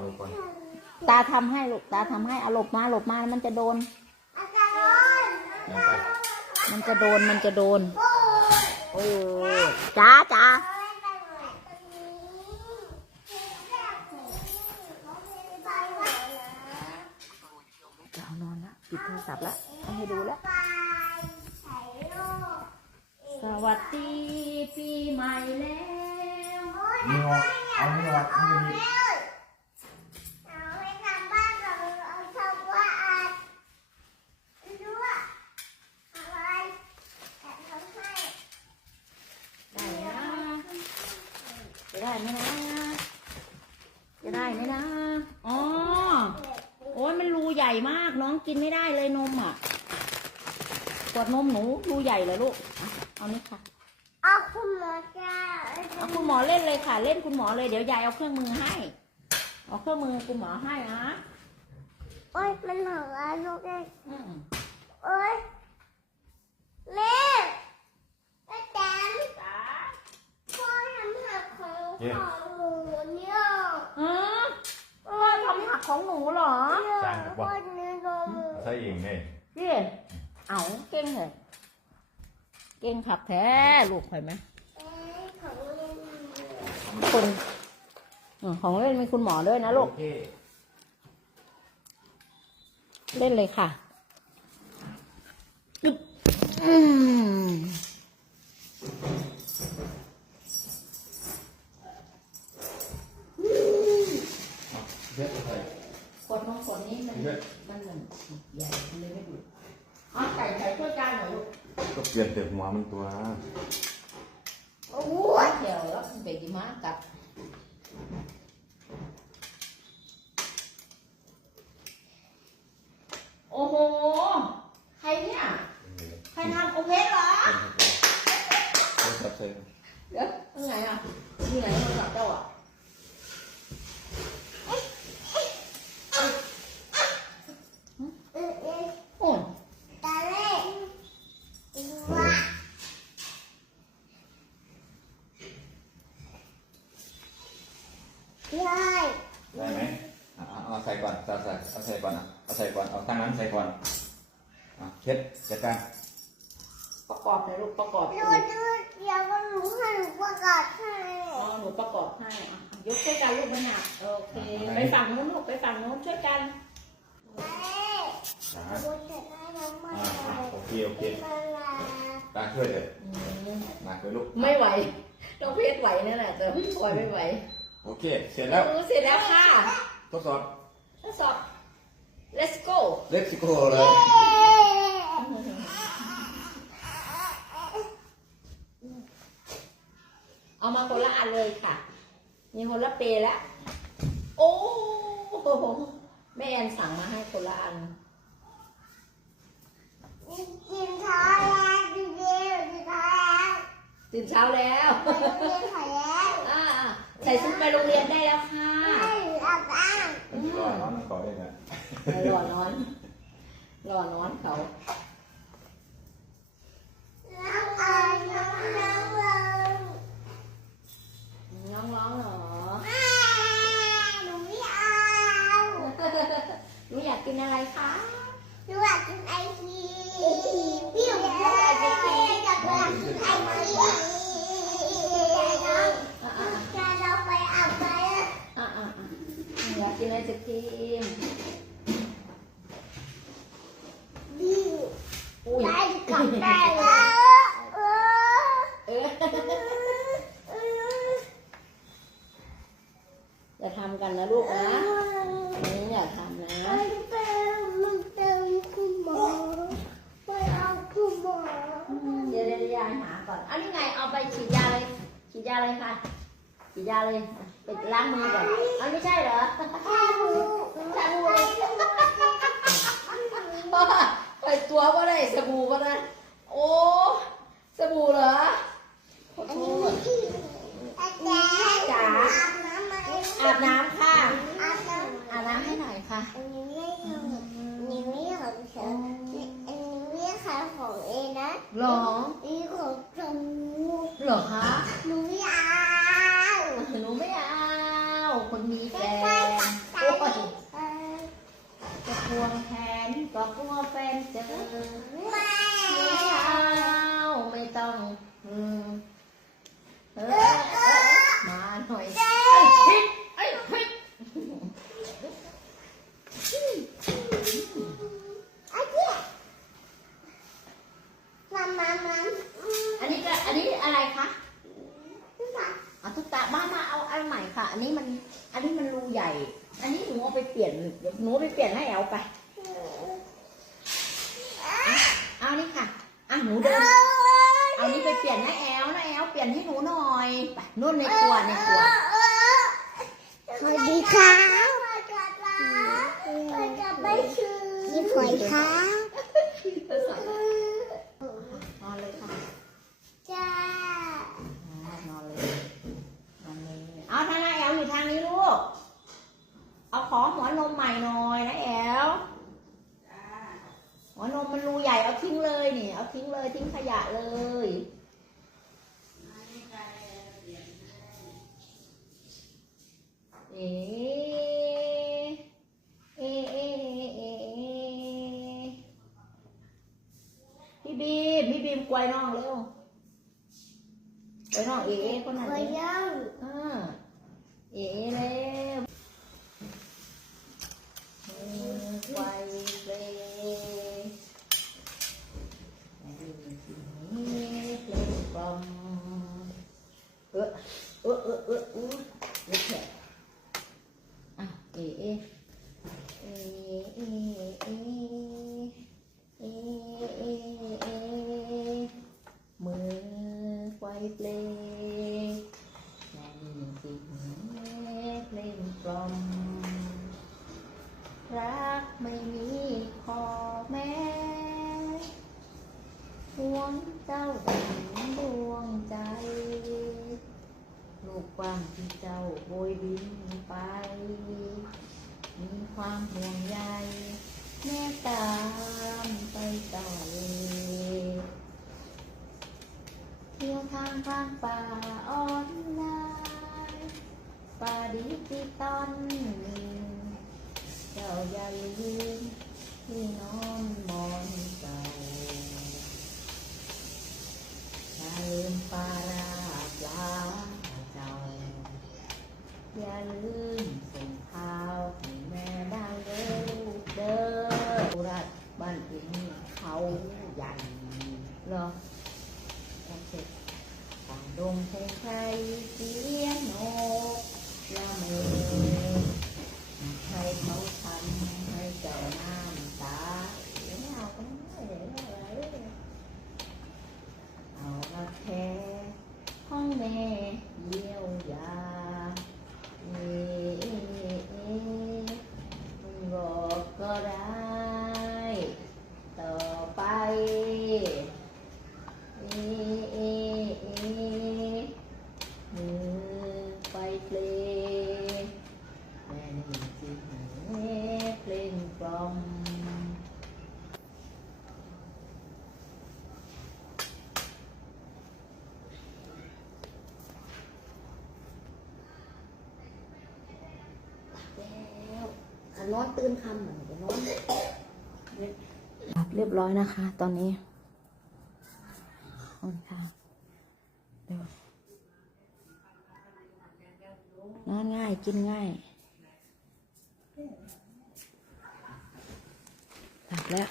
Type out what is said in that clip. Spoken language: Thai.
หลบก่อนตาทำให้ลูกตาทำให้เอาหลบมาหลบมามันจะโดน เอาไปมันจะโดนมันจะโดน โอ้จ้าจ้าจะเอานอนละปิดโทรศัพท์ละไม่ให้ดูละสวัสดีปีใหม่แล้วมีงอเอาไม่วัดไม่มี ได้นะจะได้ไหมนะจะได้ไหมนะอ๋อโอ้ย มันรูใหญ่มากน้องกินไม่ได้เลยนมอะขวดนมหนูรูใหญ่เลยลูกอะเอานี่ค่ะเอาคุณหมอจ้าเอาคุณหมอเล่นเลยค่ะ เล่นคุณหมอเลยเดี๋ยวยายเอาเครื่องมือให้เอาเครื่องมือคุณหมอให้นะโอ๊ยมันหักแล้วลูกเอ้ยอืมโอ๊ยแม่แม่แตนจ้าพ่อทำหักของของหนูเนี่ยฮะว่าทำหักของหนูเหรอพ่อเนื้อนม ใส่เองเลยพี่เอาเก่งเหรอเก่งขับแท้ลูกเห็นไหมเอ้ยของเล่นคนอืมของเล่นมีคุณหมอด้วยนะลูกโอเคเล่นเลยค่ะอึ๊บอืมเลือดใส่ ขวดนมขวดนี้มันเลือดมันเหมือนใหญ่มันเลยไม่ดูดอ๋อใส่ใส่ถ้วยจานหน่อยลูกก็เปลี่ยนแต่หัวมันตัวโอ้ยเดี๋ยวแล้วเป็นดีมากกับโอ้โห ใครเนี่ย ใครทำโอเพสเหรอโทรศัพท์ใส่เดี๋ยวยังไงอะยังไงโทรศัพท์เจ้าอะ เอ้ยเอ้ย โอ้ย ตาเล่ดูว่าได้ ได้ไหมอะเอาเอาใส่ก่อนเอาใส่เอาใส่ก่อนอะ เอาใส่ก่อนเอาข้างนั้นใส่ก่อนอะเช็ดจัดการประกอบหน่อยลูกประกอบดูเลยดูเดี๋ยวก็รู้ให้หนูประกาศให้อ๋อหนูประกอบให้อะยกช่วยกันลูกนะเนี่ยโอเค ไปฝั่งนู้นลูกไปฝั่งนู้นช่วยกันเอ้ยอะดูเสร็จแล้วยังไม่อะได้อะโอเคโอเคมาลาตาช่วยเลยอืมมาช่วยลูกไม่ไหวต้องเพชรไหวนั่นแหละแต่พี่พลอยไม่ไหวโอเค เสร็จแล้ว รู้เสร็จแล้วค่ะ ทดสอบทดสอบ let's go เล็กซิโก้เลยเอามาคนละอันเลยค่ะ มีคนละเปรย์แล้ว โอ้โหแม่แอนสั่งมาให้คนละอันกินท้อแล้วดูเดียวดูท้อแล้วตื่นเช้าแล้วไปโรงเรียนถ่ายแล้วอ่าใส่ชุดไปโรงเรียนได้แล้วค่ะ ให้หนูอาบน้ำรอน้องมันก่อนเลยนะรอนอนรอนอนเขาน้องเอ๋ยน้องน้องเลยน้องร้องเหรออ้าหนูไม่เอาหนูอยากกินอะไรคะหนูอยากกินไอทีพี่หนูอยากกินไอทีอยากกินไอทีอ่าอ่า จะเราไปอาบน้ำ อ่าอ่าอ่าอยากกิน ไอศครีมดีอุ้ยได้กลับได้แล้วเออเอออย่าทำกันนะลูกนะนี่อย่าทำนะมันเป็นมันเป็นคุณหมอไปเอาคุณหมอเดี๋ยวเดี๋ยวยายหาก่อนอันนี้ไงเอาไปฉีดยาเลยฉีดยาเลยค่ะ ฉีดยาเลยไปล้างมือก่อนอันไม่ใช่เหรอแค่ดูชาบูเลยบ้าไปตัวก็ได้สบู่ก็ได้โอ้สบู่เหรอขออันโทนี้ษพี่อาจารย์จ๋าอาบน้ำไหมอาบน้ำค่ะอาบน้ำอาบน้ำให้หน่อยค่ะอันนี้ไม่ของอันนี้ไม่ของฉันอันนี้ไม่ขายของเองนะหรอ คะมาเอาตุ๊กตามามาเอาอันใหม่ค่ะ อันนี้มัน อันนี้มันรูใหญ่ อันนี้หนูเอาไปเปลี่ยน หนูเอาไปเปลี่ยนให้แอลไปเอานี่ค่ะ อะหนูเดินเอานี้ไปเปลี่ยนให้แอลนะแอลเปลี่ยนให้หนูหน่อยไปนู่นในครัวในครัวสวัสดีครับนี่ฝอยครับนอนเลยค่ะ จ้า อ๋อนอนเลยนอนเลยเอาทางนะแอลอยู่ทางนี้ลูก เอาขอหัวนมใหม่หน่อยนะแอลหัวนมมันรูใหญ่เอาทิ้งเลยนี่ เอาทิ้งเลยทิ้งขยะเลยเอ๊เอ๊เอ๊เอ๊พี่บีมพี่บีมกวยน้องเร็วกวยน้องเอ๊คนไหนฝอยยัง เจ้าดังดวงใจ ลูกความที่เจ้าโบยบินไป มีความห่วงใยแม่ตามไปต่อเลย เที่ยวทางข้างป่าออนไลน์ป่าดิจิตอลเจ้าอย่าลืมที่นอนมอนเก่า ngayon para มแล้วนอนตื่นคำเหมือนจะนอนเรียบร้อยนะคะ ตอนนี้ขอบคุณค่ะเดี๋ยวง่ายๆกินง่าย 来